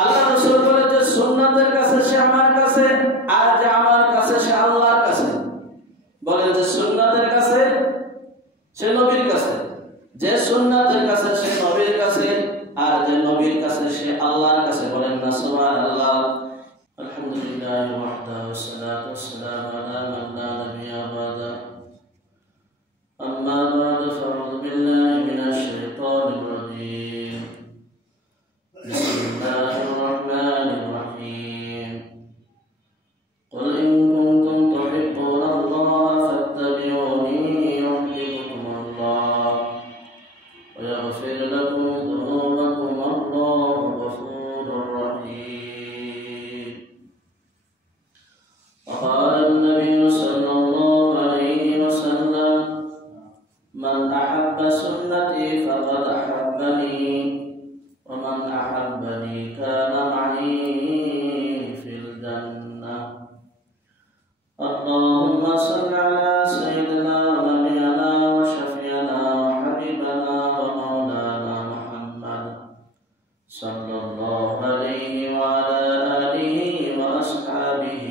আল্লাহ রাসূল বলে যে সুন্নাতের কাছে সে আমার কাছে, আর যে আমার কাছে সে আল্লাহর কাছে। বলেন যে সুন্নাতের কাছে সে নবীর কাছে, যে সুন্নাতের কাছে সে নবীর কাছে, আর যে নবীর কাছে সে আল্লাহর কাছে। বলেন না সুবহানাল্লাহ। আলহামদুলিল্লাহ ওয়াহদাহু ওয়াসসালাতু ওয়াসসালামু আলা মান লা নাবিয়্যা বা'দা। আম্মা বা'দু ফাআউযু বিল্লাহি মিনাশ শাইতানির রাজীম। বিসমিল্লাহির রাহমানির রাহিম। قل إن كنتم تحبون الله فاتبعوني يحببكم الله ويغفر لكم ذنوبكم والله غفور رحيم. وقال النبي صلى الله عليه وسلم من أحب سنتي فقد أحبني ومن أحبني كان معي في الجنة. اللهم صل على سيدنا ونبينا وشفيعنا وحبيبنا ومولانا محمد صلى الله عليه وعلى آله وأصحابه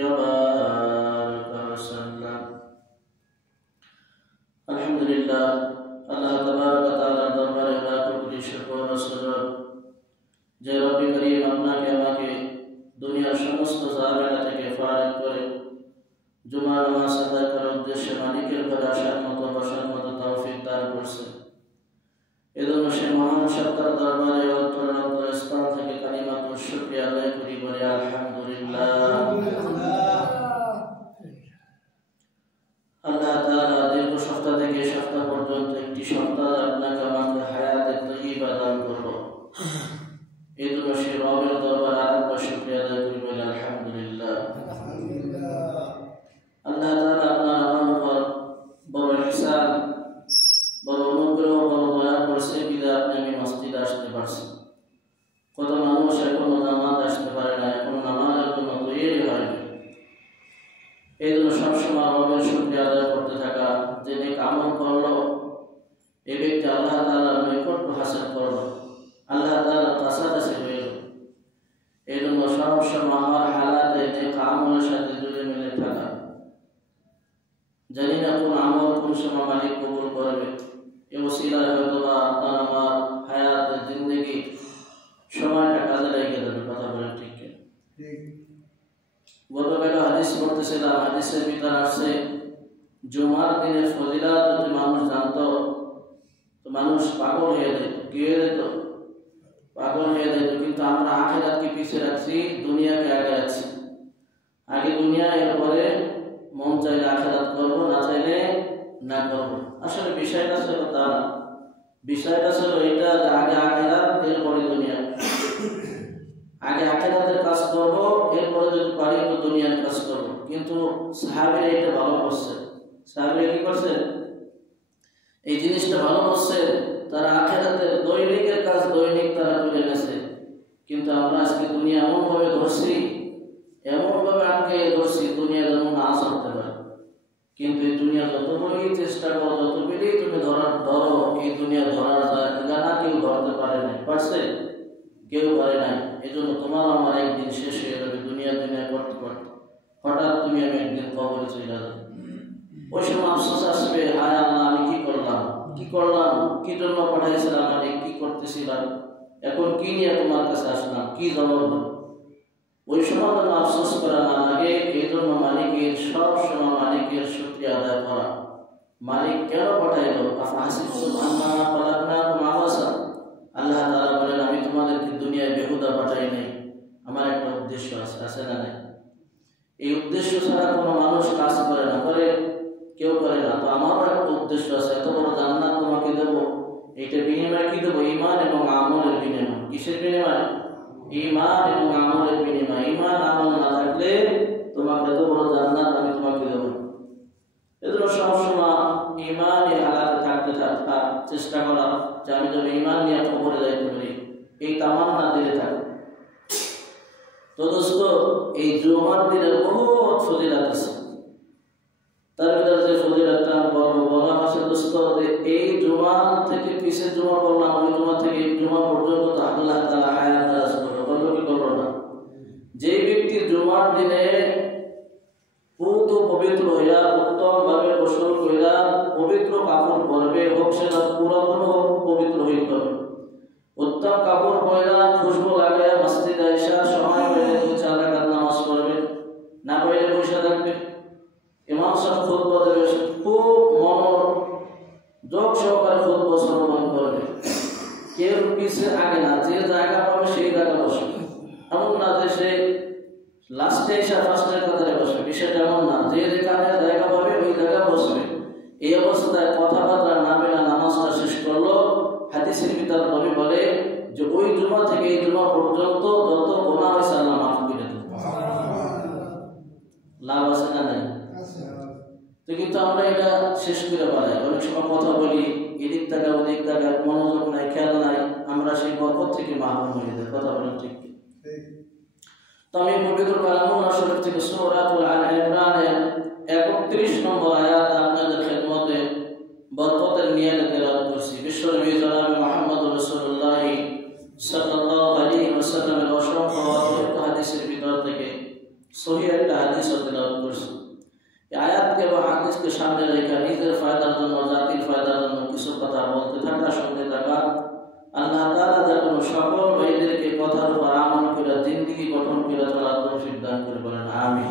وبارك وسلم. الحمد لله. আল্লাহ তাবারক ওয়া তাআলার দরবারে লাখ কোটি শুকর ও সুজুদ যে রব্বি করিম আপনাকে আমাকে দুনিয়ার সমস্ত ঝামেলা থেকে ফারাগ করে জুমার নামাজ আদায় করার উদ্দেশ্যে মালিকের ঘরে আসার মতো বসার মতো তৌফিক দান করছে। এজন্য সে মহান সত্তার দরবারে অন্তরস্থল থেকে কালিমাতুশ শুকরিয়া আদায় করি, বলে আলহামদুলিল্লাহ। আল্লাহ তাআলা দীর্ঘ সপ্তাহ থেকে সপ্তাহ পর্যন্ত একটি সপ্তাহ আপনাকে আমাকে হায়াতে তাইয়্যিবা দান করলো। এজন্য সে রবের দরবারে আরেকবার শুকরিয়া আদায় করি, বলে আলহামদুলিল্লাহ। আল্লাহ তাআলা আপনার আমার উপর বড় ইহসান, বড় অনুগ্রহ, বড় দয়া করছে বিধায় আপনি আমি মসজিদে আসতে পারছি। কত মানুষ এখনো নামাজ আসতে পারে না, এখনো নামাজের জন্য তৈরি হয়নি। এই জন্য সবসময় রবের শুকরিয়া আদায় করতে থাকা। যে নেক আমল করলো এই ব্যক্তি আল্লাহ তাআলার নৈকট্য হাসিল করলো, আল্লাহ তাআলার কাছাকাছি হইল। এই জন্য সবসময় আমার হালাতে নেক আমলের সাথে জুড়ে মিলে থাকা। জানি না কোন আমল কোন সময় মালিক কবুল করবে। এই ওসিলায় হয়তো বা আপনার আমার হায়াতের জিন্দেগি সময়টা কাজে লেগে যাবে। কথা বলেন ঠিক কি? গতকাল হাদিস পড়তেছিলাম, হাদিসের ভিতর আসছে জুমার দিনের ফজিলত যদি মানুষ জানতো তো মানুষ পাগল হয়ে যেত। কি হয়ে যেত? পাগল হয়ে যেত। কিন্তু আমরা আখিরাতকে পিছিয়ে রাখছি, দুনিয়াকে আগে রাখছি। আগে দুনিয়া, এরপরে মন চাইলে আখিরাত করবো, না চাইলে না করবো। আসলে বিষয়টা ছিল তা না। বিষয়টা ছিল এটা যে আগে আখিরাত, এরপরে দুনিয়া। আগে আখিরাতের কাজ করবো, এরপরে যদি পারি তো দুনিয়ার কাজ করবো। কিন্তু সাহাবীরা এটা ভালো করছে। সাহাবীরা কি করছে? এই জিনিসটা ভালো করছে। তারা আখিরাতের দৈনিকের কাজ দৈনিক তারা করে গেছে। কিন্তু আমরা আজকে দুনিয়া এমনভাবে ধরছি, এমনভাবে আটকে ধরছি, দুনিয়া যেন না চলতে পারে। কিন্তু এই দুনিয়া যতবারই চেষ্টা করো, যতবারই তুমি ধরো, এই দুনিয়া ধরার জায়গা কেউ ধরতে পারে নাই। পারছে? কেউ পারে নাই। এই জন্য তোমার আমার একদিন শেষ হয়ে যাবে। দুনিয়া করতে করতে হঠাৎ তুমি আমি একদিন কবরে চলে যাবে। ওই সময় আফসোস আসবে, হায় আল্লাহ আমি কি করলাম, কি জন্য পাঠাইছিলাম, আমি কি করতেছিলাম, এখন কি নিয়ে তোমার কাছে আসলাম, কি জবাব দেব। ওই সময় যেন আফসোস করা না লাগে। এই জন্য মালিকের সব সময় মালিকের শুকরিয়া আদায় করা। মালিক কেন পাঠাইলো? আল্লাহ তাআলা বলেন, আমি তোমাদেরকে দুনিয়ায় বেহুদা পাঠাই নাই, আমার একটা উদ্দেশ্য আছে। আছে না নাই? এই উদ্দেশ্য ছাড়া কোনো মানুষ কাজ করে না, কেউ করে না। তো আমারও একটা উদ্দেশ্য আছে। এত বড় জান্নাত তোমাকে দেবো, এইটা বিনিময় কি দেবো? ঈমান এবং আমলের বিনিময়। কিসের বিনিময়? ঈমান এবং আমলের বিনিময়। ঈমান আমল না থাকলে তোমাকে এত বড় জান্নাত আমি তোমাকে দেবো। এজন্য সবসময় ঈমানের হালাতে থাকতে চেষ্টা করা, যে আমি যদি ঈমান নিয়ে কবরে যাইতে পারি, এই তামান্না দিলে থাকে। তো দোস্ত, এই জুমার দিনের বহুত ফজিলত আছে। তার ভিতরে যে ফজিলতটা বলা হয়েছে দোস্ত, এই জুমা থেকে পিছের জুমা করলাম, ওই জুমা থেকে এই জুমা পর্যন্ত আল্লাহ তাআলা হায়াত দারাজ করলো। জুমার দিনে পুত পবিত্র হইয়া উত্তম ভাবে গোসল কইরা পবিত্র কাপড় পরবে, হোক সেটা পুরাতন হোক পবিত্র হইতে হবে। উত্তম কাপড় পরা খুশবু লাগাইয়া মসজিদে আইসা সময় পেলে 2-4 রাকাত নামাজ পড়বে, না পড়লে বসে থাকবে। ইমাম সাহেব খুতবা দেবে, খুব মনোযোগ সহকারে খুতবা শ্রবণ করবে। কেউ পিছে আগে না, যে জায়গা পাবে সেই জায়গা বসবে। এমন না যে সে লাস্টে এসে ফার্স্টের কাতারে বসবে, বিষয়টা এমন না। যে যেখানে জায়গা পাবে ওই জায়গা বসবে। এই অবস্থায় কথাবার্তা না বলে নামাজটা শেষ করলো। হাদিসের ভিতর নবী বলে যে ওই জুমা থেকে এই জুমা পর্যন্ত যত গুনাহ হয়েছে আল্লাহ মাফ করে দেন। লাভ আছে না নাই? তো কিন্তু আমরা এটা শেষ করে পালাই। অনেক সময় কথা বলি, এদিক থেকে ওদিক থেকে মনোযোগ নাই, খেয়াল নাই, আমরা সেই বরকত থেকে মাহরুম হয়ে যাই। কথা বলেন ঠিক? তো আমি পবিত্র কালামুল্লাহ শরীফ থেকে সূরাতুল আল ইমরানের 31 নম্বর আয়াত আপনাদের খেদমতে বরকতের নিয়াতে তেলাওয়াত করছি। বিশ্বনবী জনাব মুহাম্মদ রাসূলুল্লাহ সাল্লাল্লাহু আলাইহি ওয়াসাল্লামের অসংখ্য হাদিসের ভিতর থেকে সহিহ একটা হাদিস তেলাওয়াত করছি। এই আয়াতকে বা হাদিসকে সামনে রেখে নিজের ফায়দার জন্য, জাতির ফায়দার জন্য কিছু কথা বলতে থাকা, শুনতে থাকা। আল্লাহ তাআলা যেন সকল ভাইদেরকে কথার উপর আমল করে জিন্দেগি গঠন করে চলার তৌফিক দান করে, বলেন আমিন।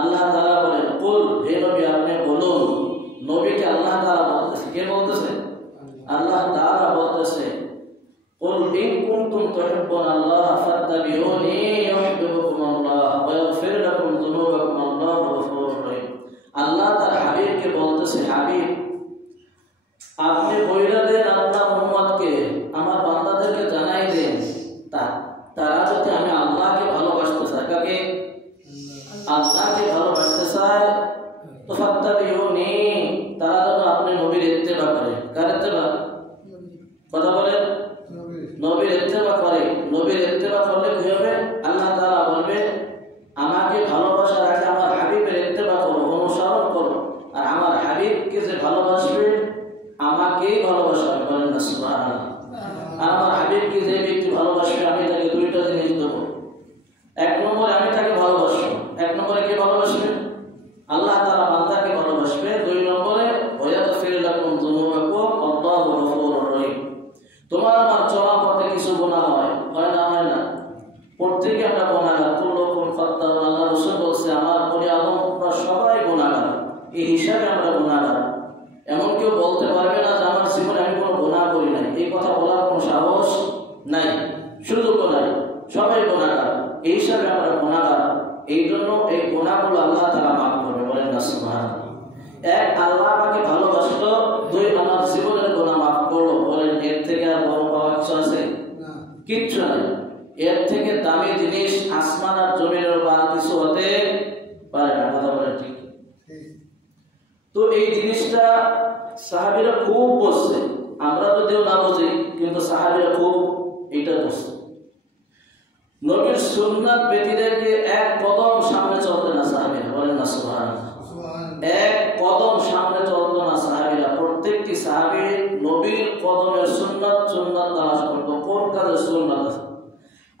আল্লাহ তাআলা বলেন, কুল, হে নবী আপনি বলুন। নবীকে আল্লাহ তাআলা বলতেছে। কে বলতেছে? আল্লাহ তাআলা বলতেছে, কুল ইন কুনতুম তুহিব্বুনাল্লাহ ফাত্তাবিউনি ইউহিব্বুকুমুল্লাহ ওয়া ইয়াগফির লাকুম যুনুবাকুম আল্লাহু গফুরুর রহিম। আল্লাহ তার হাবিবকে বলতেছে, হাবিব আপনি বইলা দেন আপনার উম্মতকে, আমার বান্দাদেরকে জানাই দেন তারা যদি আমি আল্লাহকে ভালোবাসতে চাই, কাকে? আল্লাহকে ভালোবাসতে চায়, তো ফাত্তাবিউনি, তারা যেন আপনি নবীর ইত্তেবা করে। কার ইত্তেবা? কথা বলেন, নবীর ইত্তেবা করে। নবীর ইত্তেবা করলে কি হবে? আল্লাহ তাআলা বলবে আমাকে ভালোবাসার আগে আমার হাবিবের ইত্তেবা করো, অনুসরণ করো। আর আমার হাবিবকে যে ভালোবাসবে আমাকেই ভালোবাসবে, বলেন না সুবহানাল্লাহ। আর আমার হাবিবকে যে ব্যক্তি ভালোবাসবে আমি তাকে দুইটা জিনিস দেব। 1 নম্বরে আমি তাকে ভালোবাসবো। 1 নম্বরে কে ভালোবাসবে? আল্লাহ তাআলা বান্দাকে ভালোবাসবে। 2 নম্বরে ওয়া ইয়াগফির লাকুম যুনুবাকুম আল্লাহু গফুরুর রহিম। তোমার আমার চলার পথে কিছু গুনাহ হয়, হয় না? হয় না? প্রত্যেকে আমরা গুনাহগার। কুল্লুকুম খাত্তাউন, আল্লাহ রাসূল বলছে আমার বনি আদম আমরা সবাই গুনাহগার। এই হিসাবে আমরা গুনাহগার। এমন কেউ বলতে পারবে না যে আমার জীবনে আমি কোনো গুনাহ করি নাই। এই কথা বলার কোনো সাহস নাই, সুযোগও নাই। সবাই গুনাহগার, এই হিসাবে আমরা গুনাহগার। এই জন্য এই গুনাহগুলো আল্লাহ তাআলা মাফ করবে, বলেন না সুবহানাল্লাহ। 1 আল্লাহ আমাকে ভালোবাসলো, 2 আমার জীবনের গুনাহ মাফ করলো। বলেন এর থেকে আর বড় পাওয়া কিছু আছে? কিচ্ছু নাই। এর থেকে দামি জিনিস আসমান আর জমিনের উপর কিছু হতে পারে না। কথা বলেন ঠিক? তো এই জিনিসটা সাহাবীরা খুব বুঝছে। আমরা যদিও না বুঝি, কিন্তু সাহাবীরা খুব এটা বুঝছে। নবীর সুন্নাত ব্যতীতকে 1 কদম সামনে চলতে না সাহাবীরা, বলেন না সুবহানাল্লাহ। 1 কদম সামনে চলতো না সাহাবীরা। প্রত্যেকটি সাহাবী নবীর কদমের সুন্নাত তালাশ করতো, কোন কাজে সুন্নাত আছে।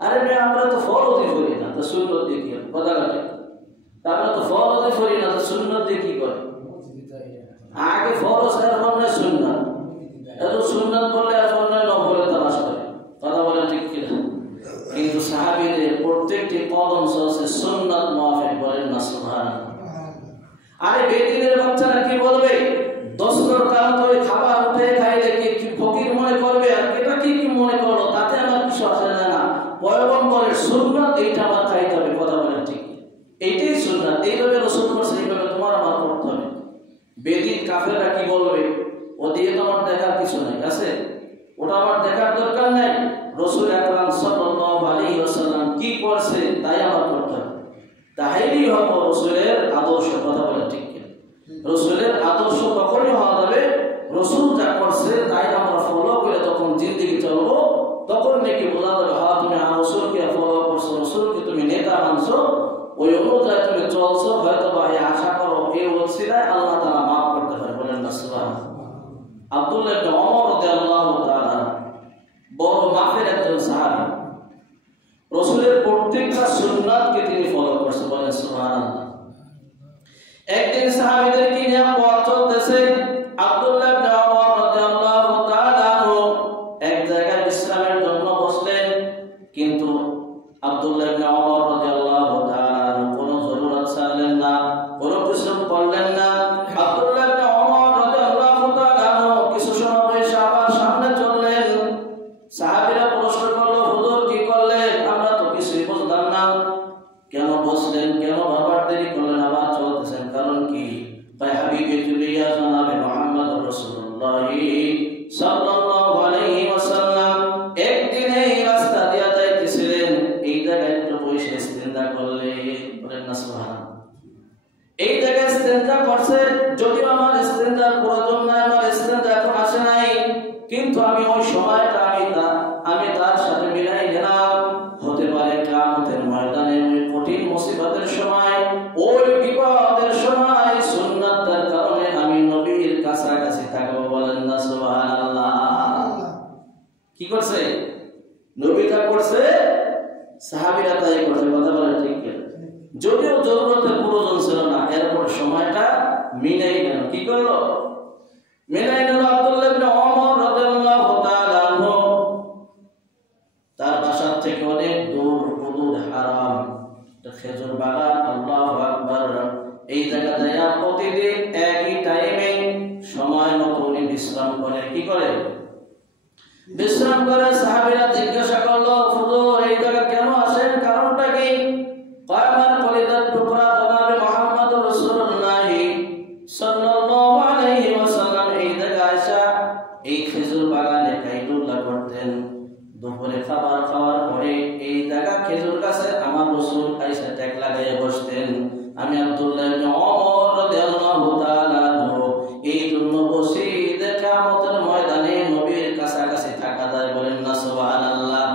আরে ভাই আমরা তো ফরজই করি না, তো সুন্নাত দিয়ে কি? কথা কাটে। আমরা তো ফরজই করি না, তো সুন্নাত দিয়ে কি করে? আগে ফরজ, এরপর নয় সুন্নাত। এত সুন্নাত বললে এরপর নয় নফলে তালাশ করে। কথা বলে ঠিক কিনা? কিন্তু সাহাবীদের প্রত্যেকটি কদম চলছে সুন্নাত মুআফিক, বলেন না সুবহানাল্লাহ। আরে বেদিনের বাচ্চারা কি বলবে? 10 কারণ তো খাবার উঠে খাইলে কি ফকির মনে করবে, আর এটা কি মনে করলো, তাতে আমার কিছু আসে না। পয়গম্বরের সুন্নাত এইটা আমার খাইতে হবে। কথা বলেন ঠিক? এইটাই সুন্নাত। এইভাবে রাসূল করছে, এইভাবে তোমার আমার করতে হবে। বেদিন কাফেররা কি বলবে ও দিয়ে তো আমার দেখার কিছু নাই, আছে? ওটা আমার দেখার দরকার নাই। রাসূল আকরাম সাল্লাল্লাহু আলাইহি ওয়াসাল্লাম কি করছে তাই আমার করতে হবে। তাইলেই হবে রাসূলের আদর্শ। কথা বলেন ঠিক কি? রাসূলের আদর্শ তখনই হওয়া যাবে রাসূল যা করছে তাই আমরা ফলো করে যখন জিন্দেগি চলবো, তখন নাকি বোঝা যাবে হ্যাঁ তুমি রাসূলকে ফলো করছো, রাসূলকে তুমি নেতা মানছো, ওই অনুযায়ী তুমি চলছো। হয়তো বা আশা করো এই ওসিলায় আল্লাহ তাআলা মাফ করতে পারে, বলেন না সুবহানাল্লাহ। আব্দুল্লাহ ইবনে ওমর রাদিয়াল্লাহু তাআলা বড় মাফের একজন সাহাবী। রাসূলের প্রত্যেকটা সুন্নাতকে তিনি ফলো করছে, বলেন সুবহানাল্লাহ। একদিন সাহাবীদেরকে নিয়ে পথ চলতেছে, আব্দুল্লাহ ইবনে ওমর রাদিয়াল্লাহু তাআলা আনহু এক জায়গায় বিশ্রামের জন্য বসলেন, কিন্তু আব্দুল্লাহ ইবনে ওমর রাদিয়াল্লাহু তাআলা আনহু কোনো জরুরত ছাড়লেন না, কোনো কিছু করলেন না। আব্দুল্লাহ ইবনে ওমর রাদিয়াল্লাহু তাআলা আনহু কিছু সময় বসে আবার সামনে চললেন। সাহাবীরা প্রশ্ন করলো, হুজুর কি করলেন? আমরা তো কিছুই বুঝলাম না, কেন বসলেন, কেন বারবার দেরি করলেন, আবার চলতেছেন, কারণ কি? তাই হাবিবে তুলিয়া জানাবে মুহাম্মদুর রাসূলুল্লাহ সাল্লাল্লাহু আলাইহি ওয়াসাল্লাম একদিন এই রাস্তা দিয়া যাইতেছিলেন, এই জায়গায় একটু বসে ইস্তেনজা করলেন, বলেন না সুবহানাল্লাহ। এই জায়গায় ইস্তেনজা করছে, যদিও আমার ইস্তেনজার প্রয়োজন নাই, আমার ইস্তেনজা এখন আসে নাই, কিন্তু আমি ওই সময়টা আমি তার সাথে মিলাই নিলাম। হতে পারে কিয়ামতের ময়দানে ওই কঠিন মুসিবতের সময়, ওই বিপদের সময় সুন্নাতের কারণে আমি নবীর কাছাকাছি থাকবো, বলেন না সুবহানাল্লাহ। কি করছে? নবীটা করছে, সাহাবীরা তাই করছে, কথা বলেন ঠিক কি? যদিও জরুরতের প্রয়োজন ছিল না, এরপর সময়টা মিলাই গেল। কি করলো? মিলাই গেল। আব্দুল্লাহ ইবনে ওমর রাদিয়াল্লাহু তাআলা আনহু তার বাসা থেকে অনেক দূর, হুদুদ হারাম, খেজুর বাগান, আল্লাহু আকবার, এই জায়গা যায় প্রতিদিন একই টাইমে সময় মতো উনি বিশ্রাম করে। কি করে? বিশ্রাম করে। সাহাবীরা জিজ্ঞাসা করলো, হুজুর এই জায়গা কেন আসেন, কারণটা কি? কয় আমার কলিজার টুকরা জনাবে মুহাম্মদুর রাসূলুল্লাহ সাল্লাল্লাহু আলাইহি ওয়াসাল্লাম এই জায়গায় আসা এই খেজুর বাগানে কাইলুল্লাহ করতেন। দুপুরে খাবার খাওয়ার পরে এই জায়গা খেজুর গাছে আমার রাসূল আয়েশা ট্যাগ লাগাইয়া বসতেন। আমি আব্দুল্লাহ ইবনে ওমর রাদিয়াল্লাহু তাআলা আনহু এই জন্য বসি যে কিয়ামতের ময়দানে নবীর কাছাকাছি থাকা যায়, বলেন না সুবহানাল্লাহ।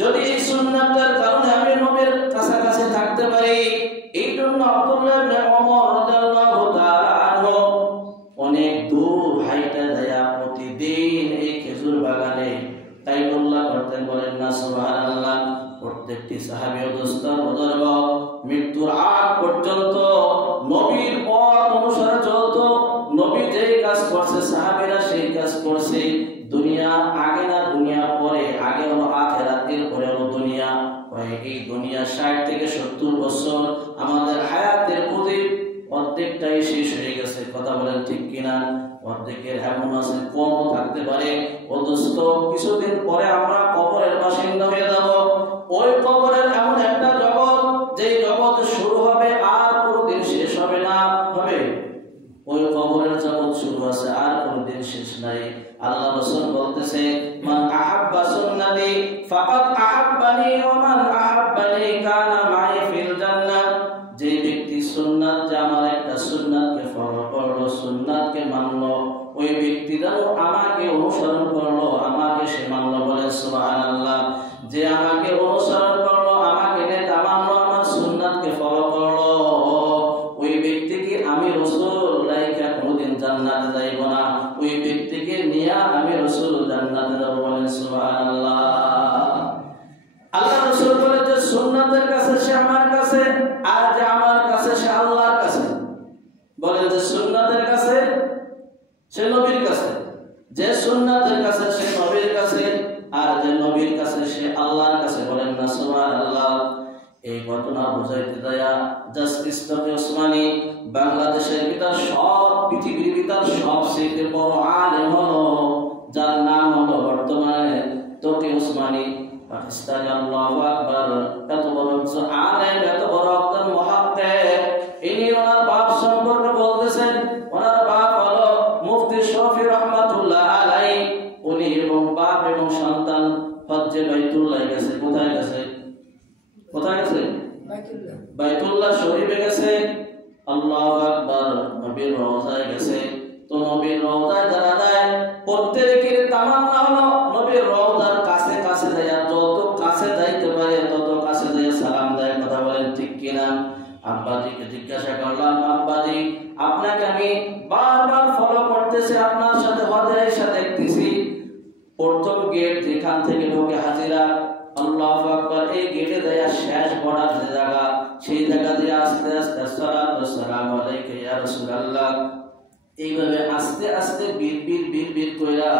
যদি এই সুন্নাতের কারণে আমি নবীর কাছাকাছি থাকতে পারি, এই জন্য আব্দুল্লাহ ইবনে ওমর রাদিয়াল্লাহু তাআলা আনহু অনেক দূর হাইটা যায় প্রতিদিন এই খেজুর বাগানে কাইলুল্লাহ করতেন, বলেন না সুবহানাল্লাহ। প্রত্যেকটি সাহাবী ও দোস্ত বুজুর্গ মৃত্যুর আগ পর্যন্ত নবীর পথ অনুসরণ চলতো। নবী যেই কাজ করছে সাহাবীরা সেই কাজ করছে। দুনিয়া আগে না দুনিয়া পরে, আগে হলো আখিরাত, এরপরে হলো দুনিয়া। এই দুনিয়া 60 থেকে 70 বছর আমাদের হায়াতের পুঁজি অর্ধেকটাই শেষ হয়ে গেছে, কথা বলেন ঠিক কিনা? অর্ধেকের এমন আছে কমও থাকতে পারে। ও দোস্ত কিছুদিন পরে আমরা কবরের বাসিন্দা হয়ে যাব। ওই কবরের এমন একটা জগৎ, যে জগৎ শুরু হবে আর কোনদিন শেষ হবে না, হবে ওই কবরের জগৎ শুরু আছে আর কোনদিন শেষ নাই। আল্লাহ রাসূল বলতেছে, মান আহাব্বা সুন্নতি ফাকাদ আহাব্বানি ওয়া মান আহাব্বানি কানা মাই ফিল জান্নাহ। যে ব্যক্তি সুন্নাত, যে আমার একটা সুন্নাতকে ফলো করলো, সুন্নাতকে মানলো, ওই ব্যক্তি যেন আমাকে অনুসরণ করলো, আমাকে সে মানলো, বলে সুবহানাল্লাহ। যে আমাকে অনুসরণ করলো, আমাকে নেতা মানলো, আমার সুন্নাতকে ফলো করলো, ওই ব্যক্তিকে আমি রাসূল লাইকা কোনদিন জান্নাতে যাইব না, ওই ব্যক্তিকে নিয়ে আমি রাসূল জান্নাতে যাব, বলেন সুবহানাল্লাহ। আল্লাহ রাসূল বলে যে সুন্নাতের কাছে সে আমার কাছে, আর যে আমার কাছে সে আল্লাহর কাছে। বলেন যে সুন্নাতের কাছে সে নবীর কাছে, যে সুন্নাতের কাছে সে নবীর কাছে, আর যে নবীর কাছে সে আল্লাহর কাছে, বলেন না সুবহানাল্লাহ। এই ঘটনা বুঝাইতে যায় জাস্টিস ওসমানী বাংলাদেশের ভিতর সব, পৃথিবীর ভিতর সবচেয়ে বড় আলেম হলো, যার নাম হলো বর্তমানে তকি ওসমানী, পাকিস্তানি। আল্লাহু আকবার। এত বড় আলেম, এত বড় একজন মুহাদ্দিস। ইনি ওনার বাপ সম্পর্কে বলতেছেন, ওনার বাপ হলো মুফতি শফি রাহমাতুল্লাহ আলাইহি। উনি এবং বাপ এবং সন্তান হজ্জে বাইতুল্লাহ গেছে। কোথায় গেছে? কোথায় গেছে? বাইতুল্লাহ শরীফে গেছে। আল্লাহু আকবার। নবীর রওজায় গেছে। তো নবীর রওজায় যারা যায়, প্রত্যেকের তামান্না হলো নবীর রওজার কাছে কাছে যায়, যত কাছে যাইতে পারে তত কাছে যায় সালাম দেয়, কথা বলেন ঠিক কিনা? আব্বাজিকে জিজ্ঞাসা করলাম, আব্বাজি আপনাকে আমি বারবার ফলো করতেছি, আপনার সাথে হজের সাথে দেখতেছি, প্রথম গেট যেখান থেকে ঢোকে হাজিরা, আল্লাহু আকবার। এই গেটে দেয়া শেষ বর্ডার যে জায়গা, সেই জায়গা দিয়ে আস্তে আস্তে আসসালাতু ওয়াসসালামু আলাইকা ইয়া রাসূলুল্লাহ, এইভাবে আস্তে আস্তে বীর কইরা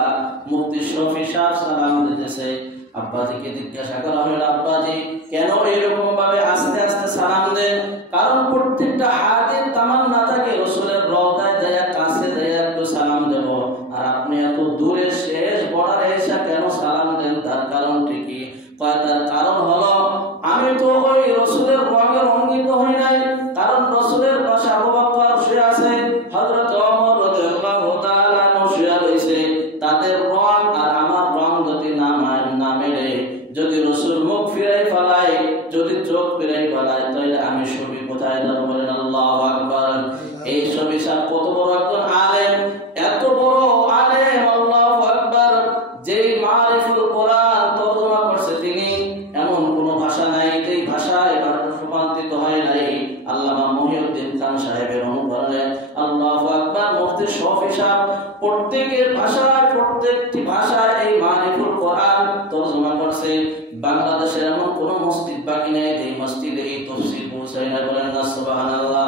মুফতি শফি সাহেব সালাম দিতেছে। আব্বাজিকে জিজ্ঞাসা করা হলো, আব্বাজি কেন এরকম ভাবে আস্তে আস্তে সালাম দেন? কারণ প্রত্যেকটা হাদির তামান্না থাকে রাসূলের রওজায় যায় কাছে যায় একটু সালাম দেব, আর আপনি এত দূরে শেষ বর্ডারে এসে কেন সালাম দেন? তার কারণ ঠিকই কয়, তার কারণ হলো আমি তো ওই রাসূলের রঙে রঙিত হই নাই। কারণ রাসূলের পাশে আবু বকর শুয়ে আছে, হযরত ওমর রাদিয়াল্লাহু তাআলা আনহু শুয়ে রয়েছে। তাদের রং আর আমার রং যদি না মেলে, যদি রাসূল মুখ ফিরাই ফেলায়, যদি চোখ ফিরাই ফেলায়, তাহলে আমি ছবি কোথায় যাব? বলেন আল্লাহু আকবার। এই ছবি সাহেব কত বড় একজন আলেম, এত বড় আলেম, আল্লাহু আকবার। যেই মারিফুল কোরআন তরজমা করছে তিনি, এমন কোন ভাষা নাই যেই ভাষায় রূপান্তরিত হয় নাই আল্লামা মহিউদ্দিন খান সাহেবের অনুকরণে। আল্লাহু আকবার। মুফতি শফি সাহেব প্রত্যেকের ভাষায়, প্রত্যেকটি ভাষায় এই মারিফুল কোরআন তরজমা করছে। বাংলাদেশের এমন কোন মসজিদ বাকি নেই যে মসজিদে এই তাফসীর পৌঁছায় না। বলেন না সুবহানাল্লাহ।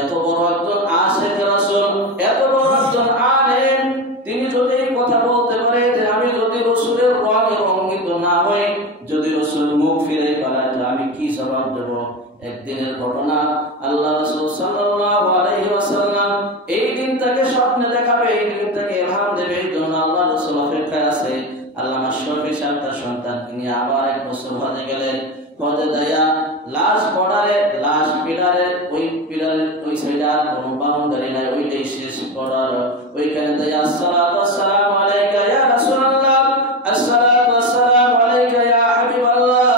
এত বড় একজন আশিক রাসূল, এত বড় একজন আলেম, তিনি যদি এই কথা বলতে পারে যে আমি যদি রাসূলের রঙে রঙিত না হই, যদি রাসূল মুখ ফিরে পালায়, তো আমি কি জবাব দেব? একদিনের ঘটনা, আল্লাহ রাসূল সাল্লাল্লাহু আলাইহি ওয়াসাল্লাম এই দিন তাকে স্বপ্নে দেখাবে, এই দিন তাকে ইলহাম দেবে, এই জন্য আল্লাহ রাসূল অপেক্ষায় আছে। আল্লামা শফি সাহেব তার সন্তানকে নিয়ে আবার এক বছর হজে গেলেন। হজে যাইয়া লাস্ট বর্ডারে, লাস্ট পিলারে, ওই পিলারের ওই সাইডে আর কোনো বাউন্ডারি নাই, ওইটাই শেষ বর্ডার। ওইখানে যাইয়া আসসালাতু ওয়াসসালামু আলাইকা ইয়া রাসূলুল্লাহ, আসসালাতু ওয়াসসালামু আলাইকা ইয়া হাবিবাল্লাহ,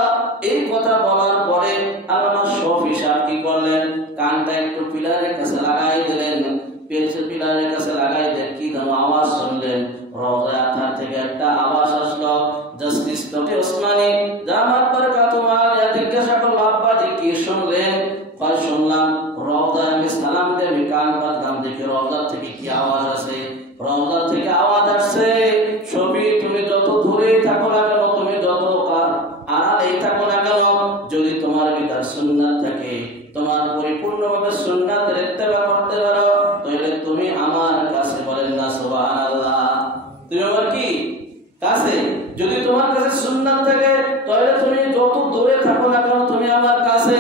এই কথা বলার পরে আল্লামা শফি সাহেব কি করলেন? কানটা একটু পিলারের কাছে লাগাই দিলেন। পিলারের কাছে লাগাই দিয়ে কি যেন আওয়াজ শুনলেন। রওজা আথার থেকে একটা আওয়াজ আসলো, জাস্টিস তকি ওসমানী জামাত বরকাতুহু আলিয়া জিজ্ঞাসা করলো, আব্বাজি কি শুনলেন? কয় শুনলাম রওজা আমি সালাম দিয়ে আমি কান পাতলাম, দেখি রওজা থেকে কি আওয়াজ আসে। রওজা থেকে আওয়াজ আসছে, শফি তুমি যত দূরেই থাকো না কেন, তুমি যত আড়ালেই থাকো না কেন, যদি তোমার ভিতর সুন্নাত থাকে, তোমার পরিপূর্ণভাবে সুন্নাতের ইত্তেবা করতে পারো, তাহলে তুমি আমার কাছে। বলেন না সুবহানাল্লাহ। তুমি আমার কি কাছে? যদি তোমার কাছে সুন্নাত থাকে, তাহলে তুমি যত দূরে থাকো না কেন, তুমি আমার কাছে।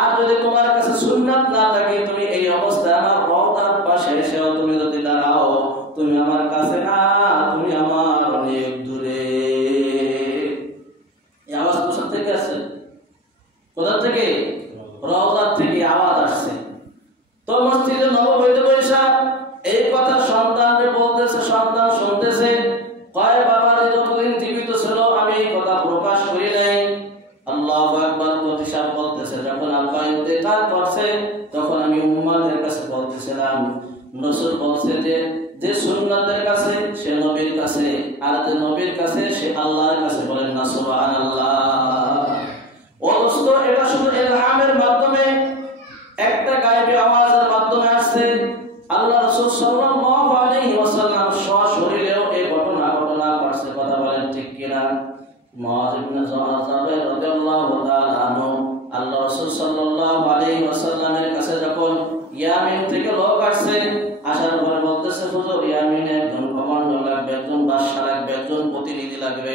আর যদি তোমার কাছে সুন্নাত না থাকে, তুমি এই অবস্থায় আমার রওজার পাশে এসেও তুমি যদি দাঁড়াও, তুমি আমার কাছে না, তুমি আমার অনেক দূরে। এই আওয়াজ কোথা থেকে আসছে? কোথা থেকে? রওজার থেকে আওয়াজ আসছে। তো মসজিদে নববীতে বসে এই কথা সন্তানকে বলতেছে, সন্তান শুনতেছে। কয় বাবা যতদিন জীবিত ছিল আমি এই কথা প্রকাশ করি নাই। আল্লাহু আকবার। প্রতিশাপ বলতেছে, যখন আব্বা ইন্তেকাল করছে তখন আমি উম্মতের কাছে বলতেছিলাম, রাসূল বলছে যে সুন্নাতের কাছে সে নবীর কাছে, আর যে নবীর কাছে সে আল্লাহর কাছে। বলেন না সুবহানাল্লাহ। অবশ্য এটা শুধু ইলহামের মাধ্যমে, একটা গায়েবী আওয়াজের মাধ্যমে আসছে। আল্লাহ রাসূল সাল্লাল্লাহু আলাইহি ওয়াসাল্লাম সশরীরেও এই ঘটনা করছে। কথা বলেন ঠিক কিনা? মুআয ইবনে জাবাল রাদিয়াল্লাহু তাআলা আনহু আল্লাহ রাসূল সাল্লাল্লাহু আলাইহি ওয়াসাল্লামের কাছে যখন ইয়ামিন থেকে লোক আসছে, আসার পরে বলতেছে, হুজুর ইয়ামিনে একজন কমান্ডার লাগবে, একজন বাদশা লাগবে, একজন প্রতিনিধি লাগবে,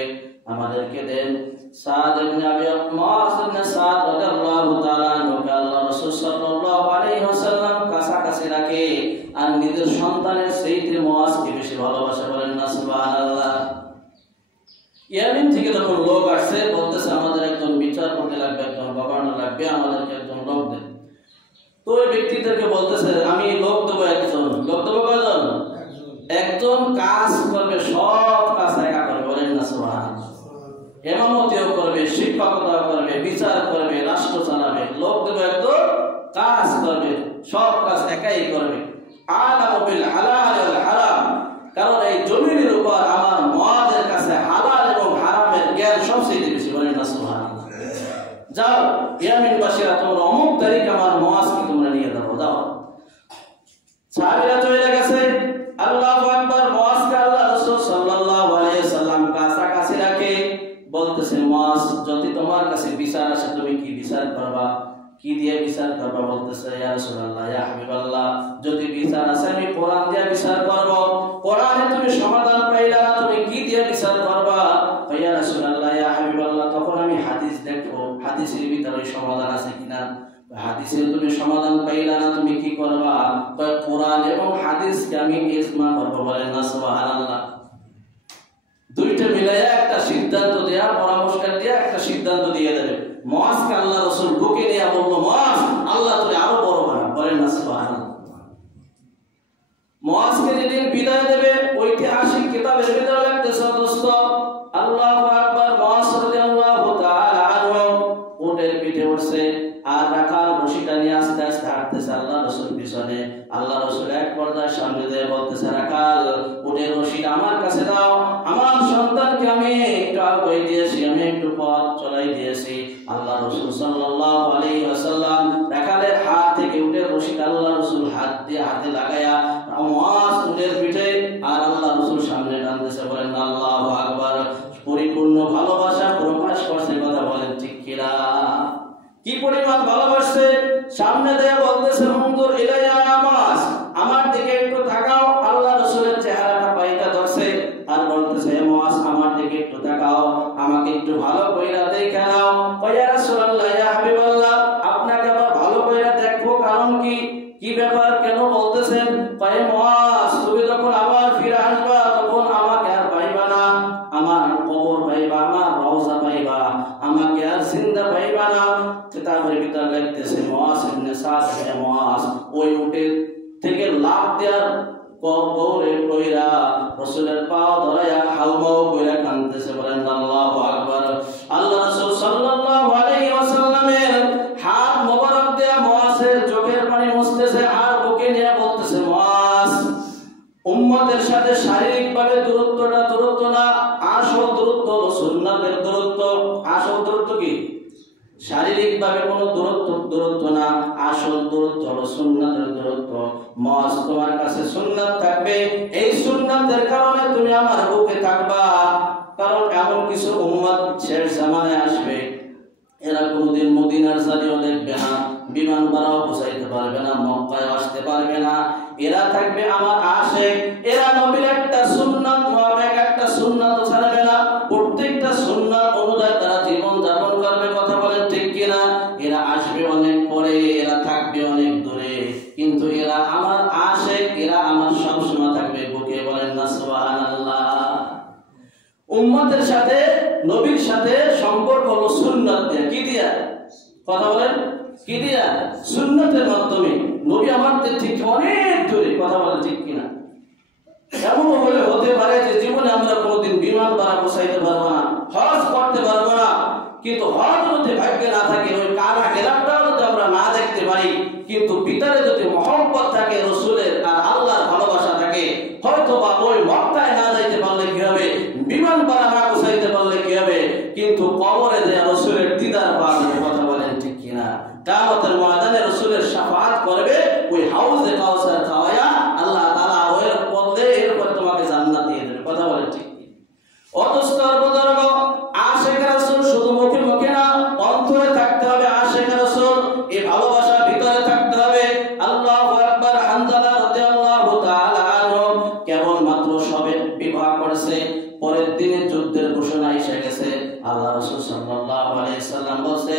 আমাদেরকে দেন। সাদ ইবনে আবি ওয়াক্কাস ইবনে সাদ রাদিয়াল্লাহু তাআলা আনহু আল্লাহ রাসূল সাল্লাল্লাহু আলাইহি ওয়াসাল্লাম কাছাকাছি রাখে, আর নিজের সন্তানের চাইতে মুআজকে বেশি ভালোবাসে। বলেন না সুবহানাল্লাহ। ইয়ামিন থেকে যখন লোক আসছে, বলতেছে আমাদের একজন বিচারপতি লাগবে, একজন গভর্নর লাগবে, আমাদেরকে একজন লোক দেন। তো ওই ব্যক্তিদেরকে বলতেছে আমি লোক দেবো একজন। লোক দেবো কয়জন? একজন। কাজ করবে, সব কাজ একা করবে। বলেন না সুবহানাল্লাহ। ইমামতিও করবে, শিক্ষকতাও করবে, বিচার করবে, রাষ্ট্র চালাবে। লোক দেবো একজন, কাজ করবে, সব কাজ একাই করবে। আলামু বিল হালাল ওয়াল হারাম, কারণ এই জমিনের উপর আমার মুআযের কাছে হালাল এবং হারামের জ্ঞান সবচেয়ে বেশি। বলেন না সুবহানাল্লাহ। যাও ইয়ামিনবাসীরা, তোমরা অমুক তারিখ আমার মুআজকে তোমরা নিয়ে যাও, যাও। সাহাবীরা চলে গেছে। আল্লাহু আকবার। মুআজকে আল্লাহ রাসূল সাল্লাল্লাহু আলাইহি ওয়াসাল্লাম কাছাকাছি রাখে, বলতেছে মুআজ যদি কাছে তুমি কি বিচার করবা, কি দিয়ে বিচার করবা? বলতেছে ইয়া রাসূলুল্লাহ, ইয়া হাবিবাল্লাহ, যদি বিচার আছে আমি কোরআন দিয়ে বিচার করব। কোরআনে তুমি সমাধান পাইলা না, তুমি কি দিয়ে বিচার করবা? ইয়া রাসূলুল্লাহ, ইয়া হাবিবাল্লাহ, তখন আমি হাদিস দেখবো, হাদিসের ভিতরে সমাধান আছে কিনা। হাদিসে তুমি সমাধান পাইলা না, তুমি কি করবা? কোরআন এবং হাদিসকে আমি ইজমা করব। বলেন না সুবহানাল্লাহ। দুইটা মিলাইয়া একটা সিদ্ধান্ত দেয়া, পরামর্শ দেয়া একটা সিদ্ধান্ত দিয়ে দেবে। মুআজকে আল্লাহ রাসূল বুকে নিয়ে বলল, মুআজ, আল্লাহ তুমি আরো বড় বানা। বলেন না সুবহানাল্লাহ। মুআজকে যেদিন বিদায় দেবে, ঐতিহাসিক কিতাবের ভিতরে লিখতেছে দোস্ত, আল্লাহু আকবার, মুআজ রাদিয়াল্লাহু তাআলা আনহু উটের পিঠে উঠছে আর রাখাল রশিটা নিয়ে আস্তে আস্তে হাঁটতেছে আল্লাহ রাসূল পিছনে। আল্লাহ রাসূল এক পর্যায়ে সামনে দিয়ে বলতেছে, রাখাল, উটের রশিটা আমার কাছে দাও, আমার সন্তানকে আমি একটু আগে দিয়েছি, আমি একটু পথ চলাই দিয়েছি। আল্লাহ রাসূল সাল্লাল্লাহু আলাইহি ওয়াসাল্লাম রাখালের হাত থেকে উটের রশিটা আল্লাহ রাসূল হাত দিয়ে হাতে লাগায়া মুআজ উটের পিঠে আর আল্লাহ রাসূল সামনে টানতেছে। বলেন আল্লাহু আকবার। পরিপূর্ণ ভালোবাসা প্রকাশ করছে। কথা বলেন ঠিক কিনা? কি পরিমাণ ভালোবাসছে! সামনে দিয়ে বলতেছে, মুনজুর ইলাইয়া মুআজ, আমার দিকে একটু তাকাও। আল্লাহ রাসূলের চেহারাটা পাইটা ধরছে আর বলতেছে, মুআজ আমার দিকে একটু তাকাও, আমাকে একটু ভালো কইরা দেখে নাও। ইয়া রাসূলুল্লাহ, ইয়া হাবিবাল্লাহ, আপনাকে আবার ভালো কইরা দেখবো, কারণ কি? কি ব্যাপার, কেন বলতেছেন? কয়, মুআজ, তুমি যখন আবার ফিরে আসবা তখন আমাকে আর পাইবা না, আমার কবর পাইবা, আমার রওজা পাইবা, আমাকে আর জিন্দা পাইবা না। কিতাবের ভিতরে লিখতেছে, মুআজ ইবনে সাদ ইবনে মুআজ ওই উটে থেকে লাফ দেওয়ার কবরে কইরা রাসূলের পাও ধরায়া হাউমাউ কইরা কাঁদতেছে। বলেন আল্লাহু আকবার। আল্লাহ রাসূল সাল্লাল্লাহু আলাইহি ওয়াসাল্লামের হাত মোবারক দিয়ে মুআজের চোখের পানি মুছতেছে আর বুকে নিয়ে বলতেছে, মুআজ, উম্মতের সাথে শারীরিকভাবে দূরত্ব না, আসল দূরত্ব হলো সুন্নাতের দূরত্ব। আসল দূরত্ব কি? শারীরিকভাবে কোনো দূরত্ব না, আসল দূরত্ব হলো সুন্নাতের দূরত্ব। মুআজ, তোমার কাছে সুন্নাত থাকবে, এই সুন্নাতের কারণে তুমি আমার বুকে থাকবা। কারণ এমন কিছু উম্মত শেষ জামানায় আসবে, এরা কোনোদিন মদিনার জানিও দেখবে না, বিমান ভাড়াও পৌঁছাইতে পারবে না, মক্কায় আসতে পারবে না। এরা থাকবে আমার আশিক, এরা নবীর একটা সুন্নাত মোতাবেক একটা সুন্নাত ছাড়বে না, প্রত্যেকটা সুন্নাত অনুযায়ী তারা জীবন যাপন করবে। কথা বলেন ঠিক কিনা? এরা আসবে অনেক পরে, এরা থাকবে অনেক দূরে, কিন্তু এরা আমার আশিক, এরা আমার সবসময় থাকবে বুকে। বলেন না সুবহানাল্লাহ। উম্মতের সাথে, নবীর সাথে সম্পর্ক হলো সুন্নাত দিয়ে। কি দিয়া? কথা বলেন, কি দিয়া? সুন্নাতের মাধ্যমে। নবী আমাদের থেকে অনেক দূরে। কথা বলেন ঠিক কিনা? এমন হলে হতে পারে যে জীবনে আমরা কোনোদিন বিমান ভাড়া পৌঁছাইতে পারবো না, হজ করতে পারবো না, কিন্তু হজ যদি ভাগ্যে না থাকে, ওই কাবা গেলামটাও যদি আমরা না দেখতে পারি, কিন্তু ভিতরে যদি মহব্বত থাকে রাসূলের আর আল্লাহর ভালোবাসা থাকে, হয়তো বা ওই মক্কায় না যাইতে পারলে কি হবে, বিমান ভাড়া না পৌঁছাইতে পারলে কি হবে, কিন্তু কবরে যে রাসূলের দিদার পাওয়া যাবে। কথা বলেন ঠিক কিনা? কিয়ামতের ময়দানে রাসূলের শাফাআত করবে, ওই হাউজে কাউসার খাওয়ায়া আল্লাহ তাআলা ওই বলতে এরপর তোমাকে জান্নাত দিয়ে দেবে। কথা বলেন ঠিক কিনা? অতঃস্তর বুজুর্গ, আশিক রাসূল শুধু মুখে মুখে না, অন্তরে থাকতে হবে। আশিক রাসূল এই ভালোবাসা ভিতরে থাকতে হবে। আল্লাহু আকবার। হানজালা রাদিয়াল্লাহু তাআলা আনহু কেবল মাত্র সবে বিবাহ করেছে, পরের দিনে যুদ্ধের ঘোষণা এসে গেছে। আল্লাহ রাসূল সাল্লাল্লাহু আলাইহি সাল্লাম বলছে,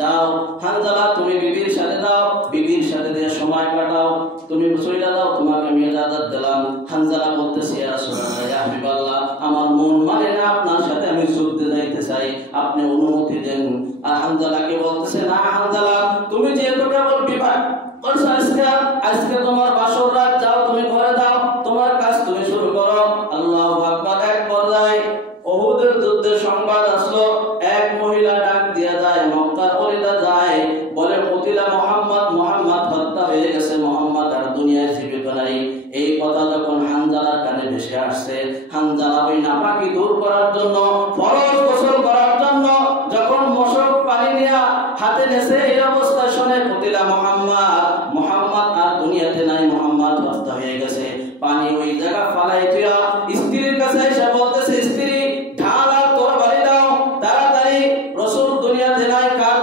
যাও হানজালা, তুমি বিবির সাথে যাও, বিবির সাথে দিয়ে সময় কাটাও, তুমি চলে যাও, তোমাকে আমি ইজাজত দিলাম। হানজালা বলতেছে, ইয়া রাসূলুল্লাহ, ইয়া হাবিবাল্লাহ, আমার মন মানে না, আপনার সাথে আমি যুদ্ধে যাইতে চাই, আপনি অনুমতি দেন। আর হানজালাকে বলতেছে, না হানজালা, তুমি যেহেতু কেবল বিবাহ করছো, আজকে তোমার বাসর রাত, যাও তুমি ঘরে যাও, তোমার কাজ তুমি শুরু করো। আল্লাহু আকবার। এক পর্যায়ে উহুদের যুদ্ধের সংবাদ আসলো, এক মহিলা ডাক দিয়া যায়, মক্কার ওলিদা যায়, বলে কুতিলা মুহাম্মদ, মুহাম্মদ হত্যা হয়ে গেছে, মুহাম্মদ আর দুনিয়ায় জীবিত নাই। এই কথা যখন হানজালার কানে ভেসে আসছে, হানজালা ওই নাপাকি দূর করার জন্য, ফরজ গোসল করার জন্য যখন মশক পানি নিয়ে হাতে নেছে, এই অবস্থা শুনে কুতিলা মুহাম্মদ, মুহাম্মদ আর দুনিয়াতে নাই, মুহাম্মদ হত্যা হয়ে গেছে। পানি ওই জায়গা ফালাই দিয়া স্ত্রীর কাছে এসে বলতেছে, স্ত্রী, ঢাল আর তরবারি দাও, তাড়াতাড়ি রাসূল দুনিয়াতে নাই, কার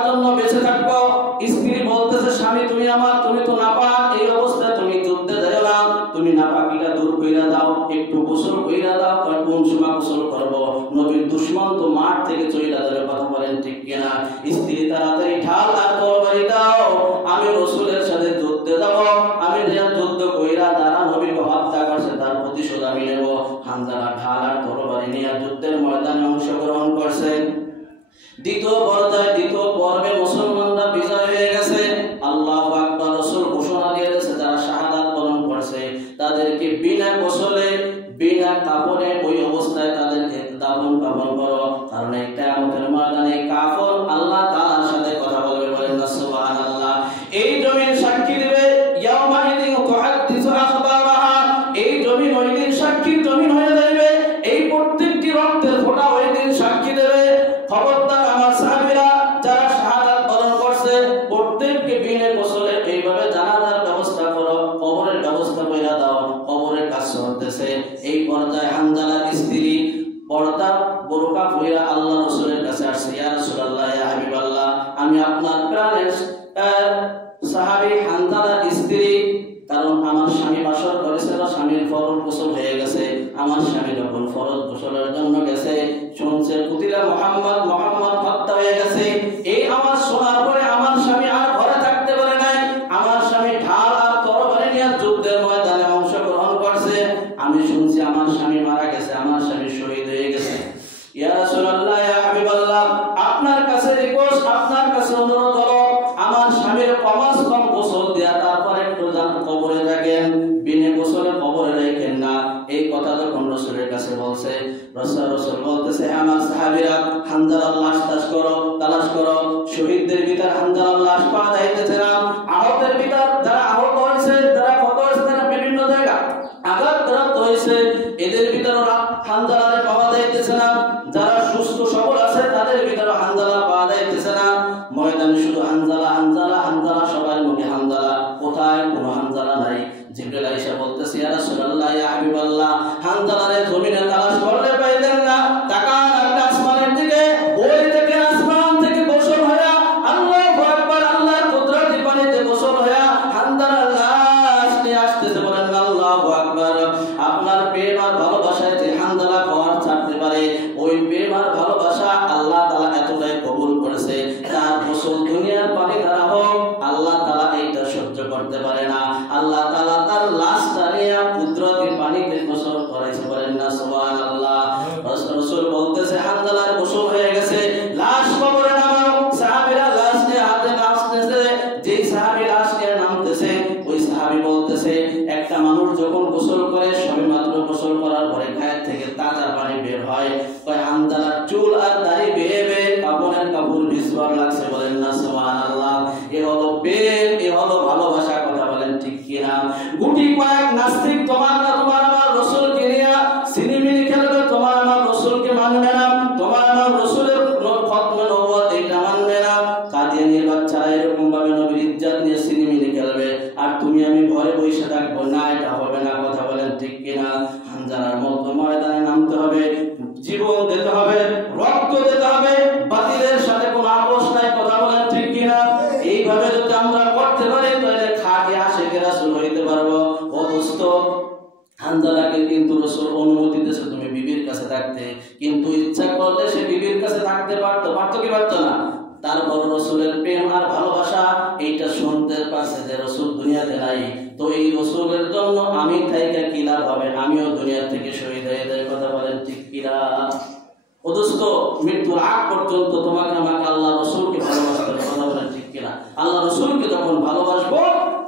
স্ত্রী তাড়াতাড়ি ঢাল আর তরবারি দাও, আমি রাসূলের সাথে যুদ্ধে যাব, আমি যে যুদ্ধ কইরা যারা নবীকে হত্যা করছে তার প্রতিশোধ আমি নেব। হানজালা ঢাল আর তরবারি নিয়ে যুদ্ধের ময়দানে অংশগ্রহণ করছে। দ্বিতীয় পর্যায়ে দ্বিতীয় পর্বে মুসলমানরা বিজয় হয়ে গেছে। আল্লাহু আকবার। রাসূল ঘোষণা দিয়ে দিয়েছে যারা শাহাদাত বরণ করছে তাদেরকে বিনা গোসলে বিনা কাফনে ওই অবস্থায় তাদেরকে দাফন কাফন করো, কারণ এই কিয়ামতের ময়দানে কাফন আল্লাহ তাআলার সাথে কথা বলবে। বলেন না সুবহানাল্লাহ। এই জমিন সাক্ষী দিবে, ইয়াউমাইদিন তুহাদ্দিসু আখবারাহা, এই জমিন ওই দিন সাক্ষীর জমিন হয়ে যাবে। এই প্রত্যেকটি রক্তের ফোঁটা ওই দিন সাক্ষী দেবে। খবরদার আমার সাহাবীরা যারা শাহাদাত বরণ করছে প্রত্যেককে বিনা গোসলে এইভাবে জানাজার ব্যবস্থা করো, কবরের ব্যবস্থা কইরা দাও, কবরের কাজ চলতেছে। এই পর্যায়ে হানজালার স্ত্রী পর্দা বোরকা পরে আল্লাহ রাসূলের কাছে আসছে, ইয়া রাসূলুল্লাহ, ইয়া হাবিবাল্লাহ, আমি আপনার প্রাণের সাহাবী হানজালার স্ত্রী, কারণ আমার স্বামী বাসর করেছিল, স্বামীর ফরজ গোসল হয়ে গেছে। আমার স্বামী যখন ফরজ গোসলের জন্য গেছে শুনছে কুতিলা মুহাম্মদ, মুহাম্মদ হত্যা হয়ে গেছে। এই আমার শোনার পরে আমার স্বামী আর ঘরে থাকতে পারে নাই। আমার স্বামী ঢাল আর তরবারি নিয়ে যুদ্ধের ময়দানে অংশগ্রহণ করছে। আমি শুনছি আমার স্বামী মারা গেছে, আমার স্বামী শহীদ হয়ে গেছে। ইয়া রাসূলুল্লাহ, ইয়া হাবিবাল্লাহ, আপনার কাছে রিকোয়েস্ট, আপনার কাছে অনুরোধ হলো আমার স্বামীর কমাস কম গোসল দেয়া, তারপর একটু কবরে রাখেন, বিনা গোসলে কবরে রাখেন না। এই কথা যখন রাসূলের কাছে বলছে, রাসূল বলতেছে, আমার সাহাবীরা হানজালার লাশ তালাশ করো। শহীদদের ভিতর হানজালার লাশ পাওয়া যাইতেছে না। আহতের ভিতর যারা আহত হয়েছে, যারা ক্ষত হয়েছে, তারা বিভিন্ন জায়গা আঘাতপ্রাপ্ত হয়েছে, এদের ভিতর হানজালারে পাওয়া যাইতেছে না। যারা সুস্থ সবল আছে তাদের ভিতর হানজালা পাওয়া যাইতেছে না। ময়দানে শুধু হানজালা হানজালা হানজালা, সবার মুখে হানজালা, কোথায় কোনো হানজালা নাই। জিবরাইল আয়েশা বলতেছে, ইয়া রাসূলুল্লাহ, ইয়া হাবিবাল্লাহ, হানজালারে জমিনে তালাশ করলে পাইলেন না। তাকান আপনি আসমানের দিকে, ওই দেখেন আসমান থেকে গোসল হয়ে আল্লাহু আকবার, আল্লাহর কুদরতি পানিতে গোসল হয়ে হানজালার লাশ নিয়ে আসতেছে। বলেন আল্লাহু আকবার। আপনার প্রেম আর ভালোবাসায় যে হানজালা পাওয়ার ছাড়তে পারে, ওই প্রেম আর ভালোবাসা আল্লাহ তাআলা এতটাই কবুল করেছে, তার গোসল দুনিয়ার পানি দ্বারা হোক আল্লাহ তাআলা এইটা সহ্য করতে পারে না। আল্লাহ তাআলা তার লাশটা নিয়ে কুদরতি পানিতে গোসল করাইছে। বলেন না সুবহানাল্লাহ। রাসূল বলতেছে, হানজালার গোসল হয়ে গেছে, লাশ কবরে নামাও। সাহাবীরা লাশ নিয়ে হাতে নামতেছে। যেই সাহাবী লাশ নিয়ে নামতেছে, ওই সাহাবী বলতেছে, একটা মানুষ যখন গোসল করে সবেমাত্র গোসল করার পরে গায়ের থেকে তাজা পানি বের হয়, ওই হানজালার চুল আর দাড়ি বেয়ে বেয়ে কাপড়ের কাপড় ভিজবার লাগছে। বলেন না সুবহানাল্লাহ। এ হলো প্রেম, এ হলো ভালোবাসা। কথা বলেন ঠিক কিনা? গুটি কয়েক নাস্তিক তোমার আমার রাসূলকে নিয়ে সিনেমিনি খেলবে, তোমার আমার রাসূলকে মানবে না, তোমার আমার রাসূলের খতমে নবুয়ত এটা মানবে না। কাদিয়ানীর বাচ্চারা এরকম ভাবে নবীর ইজ্জত নিয়ে সিনেমিনি খেলবে, আর তুমি আমি ঘরে বসে থাকবো না, এটা হবে না। কথা বলেন ঠিক কিনা? হানজালার মতো ময়দানে নামতে হবে, জীবন দিতে হবে, রক্ত দিতে হবে, বাতিলের সাথে কোনো আপোষ নাই। কথা বলেন ঠিক কিনা? এইভাবে যদি আমরা করতে পারি তাহলে খাঁটি আশিকে রাসূল হইতে পারবো। ও দোস্ত, হানজালাকে কিন্তু রাসূল অনুমতি দিয়েছে তুমি বিবির কাছে থাকতে, কিন্তু ইচ্ছা করলে সে বিবির কাছে থাকতে পারতো কি পারতো না? তারপর রাসূলের প্রেম আর ভালোবাসা এইটা শুনতে পারছে যে রাসূল দুনিয়াতে নাই, তো এই রাসূলের জন্য আমি থাইকা কি লাভ হবে? আমিও দুনিয়া থেকে শহীদ হয়ে যাই। কথা বলেন ঠিক কিনা? ও দোস্ত, মৃত্যুর আগ পর্যন্ত তোমাকে আমাকে আল্লাহ রাসূলকে ভালোবাসতে হবে। কথা বলেন ঠিক কিনা? আল্লাহ রাসূলকে যখন ভালোবাসবো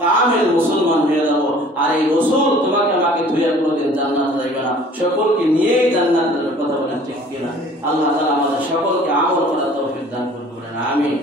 কামেল মুসলমান হয়ে যাবো। আর এই রাসূল তোমাকে আমাকে ধুইয়া কোনোদিন জান্নাতে যাইবে না, সকলকে নিয়েই জান্নাতে যাবে। কথা বলেন ঠিক কিনা? আল্লাহ তাআলা আমাদের সকলকে আমল করার তৌফিক দান করুন। আমিন।